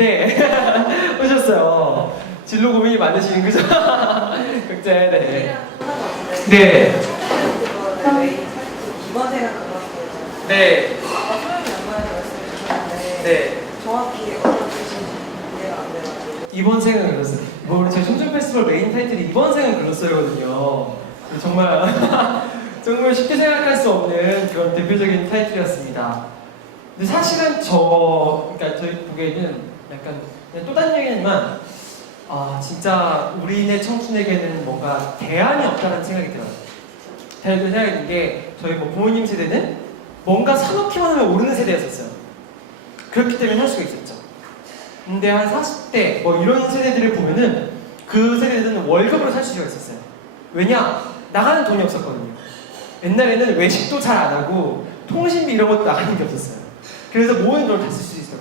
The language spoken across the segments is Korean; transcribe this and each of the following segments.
네. 오셨어요. 진로 고민이 많으신 그죠? 극제, 네. 네. 이번 생각 들었어요. 네. 소연이 연말에 말씀해주셨는데 네. 정확히 어떤 뜻인지 이해가 안 돼가지고. 이번 생은 글렀어요. 뭐 우리 제 청춘 페스티벌 메인 타이틀이 이번 생은 글렀어요거든요. 정말 정말 쉽게 생각할 수 없는 그런 대표적인 타이틀이었습니다. 근데 사실은 그러니까 저희 보기에는 약간 그냥 또 다른 얘기지만 진짜 우리네 청춘에게는 뭔가 대안이 없다는 생각이 들어요. 대안이 생각이 드는 게 저희 뭐 부모님 세대는 뭔가 사놓기만 하면 오르는 세대였었어요. 그렇기 때문에 할 수가 있었죠. 근데 한 40대 뭐 이런 세대들을 보면은 그 세대들은 월급으로 살 수가 있었어요. 왜냐? 나가는 돈이 없었거든요. 옛날에는 외식도 잘 안 하고 통신비 이런 것도 나가는 게 없었어요. 그래서 모든 돈을 다 쓸 수 있어요.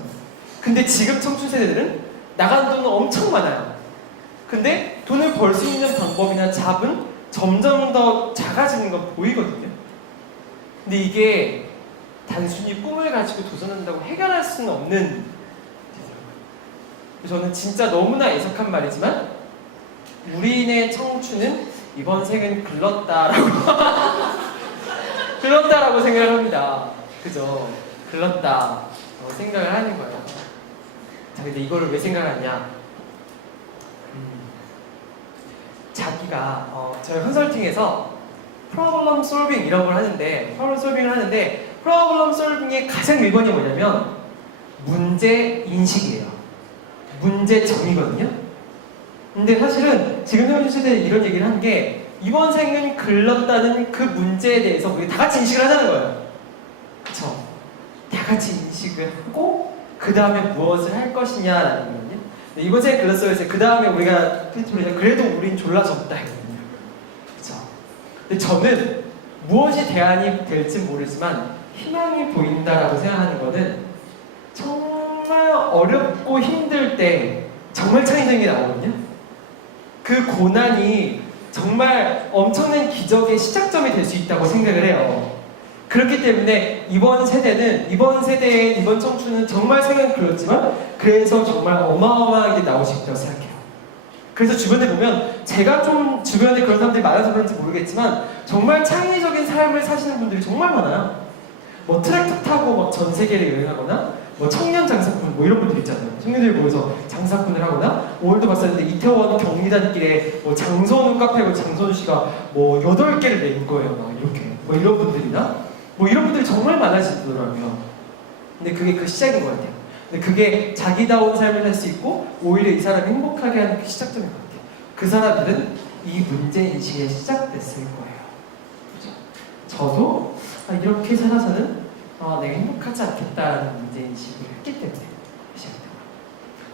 근데 지금 청춘 세대들은 나가는 돈은 엄청 많아요. 근데 돈을 벌 수 있는 방법이나 잡은 점점 더 작아지는 건 보이거든요. 근데 이게 단순히 꿈을 가지고 도전한다고 해결할 수는 없는 일이에요. 저는 진짜 너무나 애석한 말이지만 우리네 청춘은 이번 생은 글렀다라고 글렀다라고 생각을 합니다. 그죠? 글렀다라고 생각을 하는 거예요. 자, 근데 이거를 왜 생각하냐? 자기가 저희 컨설팅에서 프로블럼 솔빙 이런 걸 하는데 프로블럼 솔빙의 가장 1번이 뭐냐면 문제 인식이에요. 문제점이거든요. 근데 사실은 지금 현재 시대에 이런 얘기를 한 게 이번 생은 글렀다는 그 문제에 대해서 우리 다 같이 인식을 하자는 거예요. 그쵸? 다 같이 인식을 하고 그 다음에 무엇을 할 것이냐라는 거거든요. 이번 생에 글렀어요. 그 다음에 우리가 트위터로 그래도 우린 졸라 젊다 했거든요. 그쵸? 근데 저는 무엇이 대안이 될지 모르지만 희망이 보인다라고 생각하는 거는 정말 어렵고 힘들 때 정말 창의적인 게 나오거든요. 그 고난이 정말 엄청난 기적의 시작점이 될 수 있다고 생각을 해요. 그렇기 때문에 이번 세대의 이번 청춘은 정말 생각은 그렇지만 그래서 정말 어마어마하게 나올 수 있다고 생각해요. 그래서 주변에 보면 제가 좀 주변에 그런 사람들이 많아서 그런지 모르겠지만 정말 창의적인 삶을 사시는 분들이 정말 많아요. 뭐 트랙터 타고 막 전 세계를 여행하거나 뭐 청년 장사꾼 뭐 이런 분들 있잖아요. 청년들이 모여서 장사꾼을 하거나 오늘도 봤었는데 이태원 경리단길에 뭐 장선우 카페고 장선우 씨가 뭐 8개를 낸 거예요. 막 이렇게 뭐 이런 분들이나 뭐 이런 분들이 정말 많아지더라고요. 근데 그게 그 시작인 것 같아요. 근데 그게 자기다운 삶을 살 수 있고 오히려 이 사람이 행복하게 하는 그 시작점인 것 같아요. 그 사람들은 이 문제인식에 시작됐을 거예요. 그렇죠? 저도 이렇게 살아서는 내가 행복하지 않겠다는 문제인식을 했기 때문에 시작된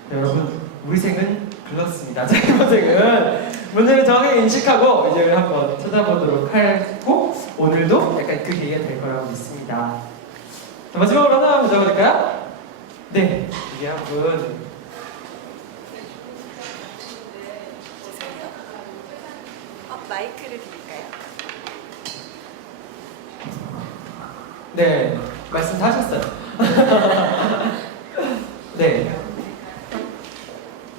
거예요. 여러분, 우리 생은 글렀습니다. 자, 이번 생은 문제를 정확하게 인식하고 이제 한번 찾아보도록 하고 오늘도 약간 그 계기가 될 거라고 믿습니다. 자, 마지막으로 하나 먼저 볼까요? 네, 이게 한 분. 마이크를 드릴까요? 네, 말씀 다 하셨어요. 네.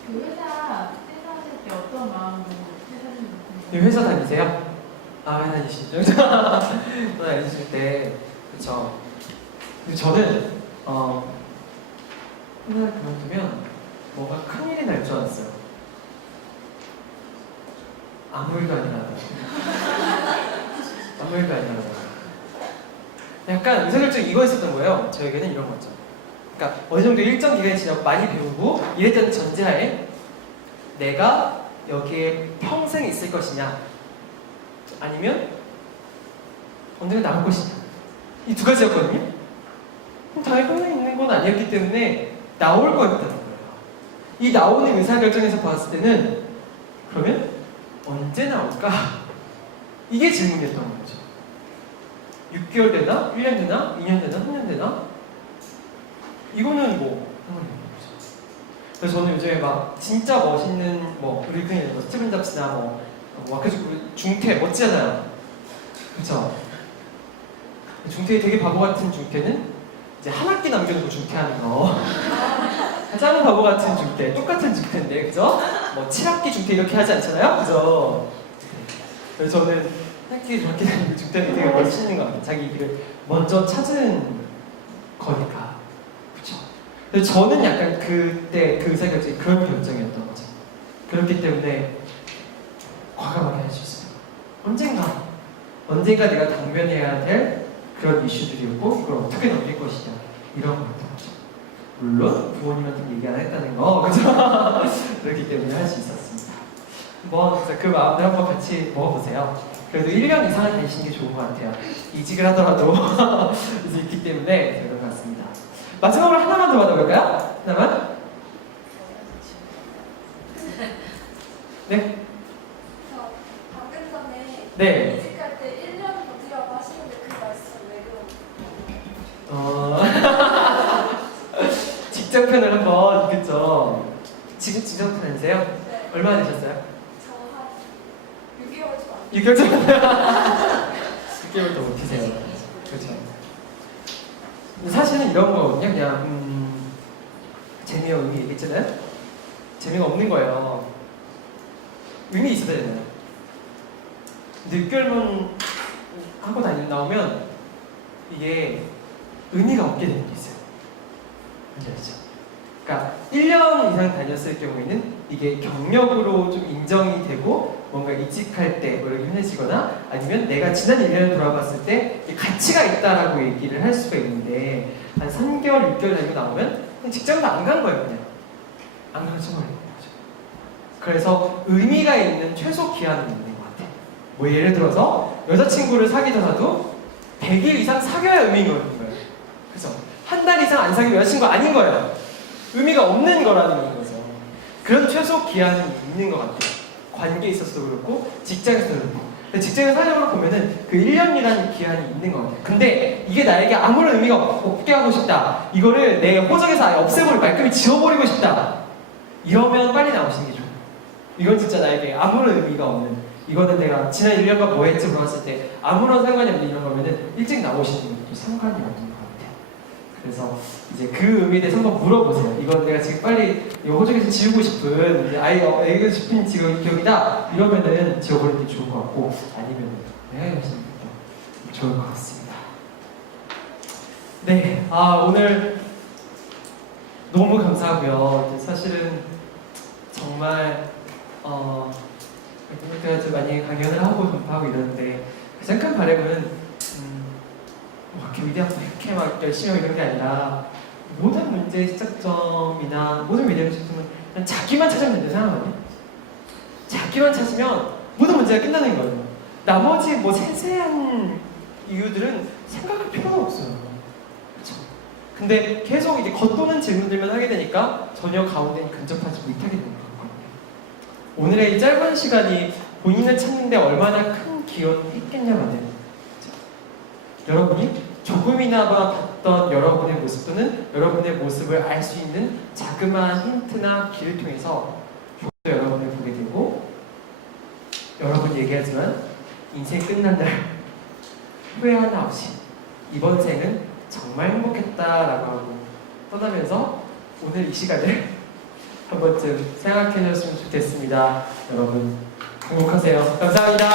그 퇴사하실 때 어떤 마음으로 퇴사하셨나요? 회사 다니세요? 회사 다니시죠? 회사 다니실 때, 그쵸. 근데 저는, 회사를 그만두면 뭔가 큰일이 날 줄 알았어요. 아무 일도 아니라. 아무 일도 아니라. 약간 의사결정 이거 있었던 거예요. 저에게는 이런 거죠. 그러니까 어느 정도 일정 기간이 지나고 많이 배우고 이랬던 전제하에 내가 여기에 평생 있을 것이냐 아니면 언젠가 나올 것이냐 이 두 가지였거든요. 그럼 당연히 평생 있는 건 아니었기 때문에 나올 거였다는 거예요. 이 나오는 의사결정에서 봤을 때는 그러면 언제 나올까? 이게 질문이었던 거죠. 6개월 되나? 1년 되나? 2년 되나? 3년 되나? 이거는 뭐 상관이 없는 거죠. 그래서 저는 요즘에 막 진짜 멋있는 우리 그냥 뭐 스티븐 잡스나 와가지고 중퇴 멋지잖아요. 그쵸? 중퇴 되게 바보 같은 중퇴는 이제 한 학기 남겨놓고 중퇴하는 거. 가장 바보 같은 중퇴, 똑같은 중퇴인데, 그죠? 뭐 7학기 중퇴 이렇게 하지 않잖아요, 그죠? 그래서 저는 한 학기 저학기 다니는 중퇴는 되게 멋있는 것 같아요. 자기 길을 먼저 찾은 거니까, 그렇죠? 근데 저는 약간 그때 그 의사결정이 그런 결정이었던 거죠. 그렇기 때문에 과감하게 할 수 있어요. 언젠가 내가 당면해야 될 그런 이슈들이었고 그걸 어떻게 넘길 것이냐 이런 거였던 거죠. 물론 부모님한테 얘기 안 했다는 거, 그죠? 그렇기 때문에 할 수 있었습니다. 그래서 그 마음을 한번 같이 먹어보세요. 그래도 1년 이상을 다니시는 게 좋은 것 같아요. 이직을 하더라도 그래서 있기 때문에 그런 것 같습니다. 마지막으로 하나만 더 받아볼까요? 하나만? 네? 저 방금 전에 네. 이직할 때 1년 버티라고 하시는데 그 말씀 왜 그런 직장 편을 한번 그죠? 지금 직장 편이세요? 네. 얼마나 되셨어요? 저한 6개월 좀 안 6개월 전 6개월 더 못하세요. 그렇죠. 사실은 이런 거거든요. 그냥 재미와 의미 얘기했잖아요. 재미가 없는 거예요. 의미 있어야 되잖아요. 6개월만 하고 나오면 이게 의미가 없게 되는 게 있어요. 아시죠? 그러니까 1년 이상 다녔을 경우에는 이게 경력으로 좀 인정이 되고 뭔가 이직할 때 뭐 이렇게 힘내지거나 아니면 내가 지난 1년을 돌아봤을 때 가치가 있다라고 얘기를 할 수가 있는데 한 3개월, 6개월 다니고 나오면 그냥 직장도 안 간 거예요. 그냥 안 가서 쳐버리는 거죠. 그래서 의미가 있는 최소 기한은 있는 것 같아요. 뭐 예를 들어서 여자친구를 사귀더라도 100일 이상 사귀어야 의미가 있는 거예요. 그죠? 한 달 이상 안 사귀면 여자친구 아닌 거예요. 의미가 없는 거라는 거죠. 그런 최소 기한이 있는 것 같아요. 관계에 있어서도 그렇고 직장에서도 그렇고. 근데 직장을 사회적으로 보면은 그 1년이라는 기한이 있는 것 같아요. 근데 이게 나에게 아무런 의미가 없게 하고 싶다. 이거를 내 호적에서 아예 없애버리고 말끔히 지워버리고 싶다. 이러면 빨리 나오시는 게 좋아요. 이건 진짜 나에게 아무런 의미가 없는, 이거는 내가 지난 1년간 뭐 했지 물어봤을 때 아무런 상관이 없는 이런 거면은 일찍 나오시는 것도 상관이 없는 것 같아요. 그래서 이제 그 의미에 대해서 한번 물어보세요. 이건 내가 지금 빨리 이 호적에서 지우고 싶은, 이제 애교 싶은 지금 기억이다. 이러면은 지워버리는 게 좋은 것 같고, 아니면 내가 열심히 또 좋을 것 같습니다. 네, 오늘 너무 감사하고요. 사실은 정말 이렇게 많이 강연을 하고 전파하고 이러는데 가장 큰 바람은 이렇게 위대하고 이렇게 막 열심히 하고 이런 게 아니라 모든 문제의 시작점이나 모든 위대한 시작점은 그냥 자기만 찾으면 된다고 생각하거든요. 자기만 찾으면 모든 문제가 끝나는 거예요. 나머지 뭐 세세한 이유들은 생각할 필요가 없어요. 그렇죠? 근데 계속 이제 겉도는 질문들만 하게 되니까 전혀 가운데 근접하지 못하게 되는 거예요. 오늘의 이 짧은 시간이 본인을 찾는데 얼마나 큰 기여를 했겠냐면 그렇죠? 여러분이 조금이나마 봤던 여러분의 모습 또는 여러분의 모습을 알 수 있는 자그마한 힌트나 길을 통해서 조금 더 여러분을 보게 되고, 여러분 얘기하지만 인생 끝난 날 후회 하나 없이 이번 생은 정말 행복했다라고 하고 떠나면서 오늘 이 시간을 한 번쯤 생각해 주셨으면 좋겠습니다. 여러분 행복하세요. 감사합니다.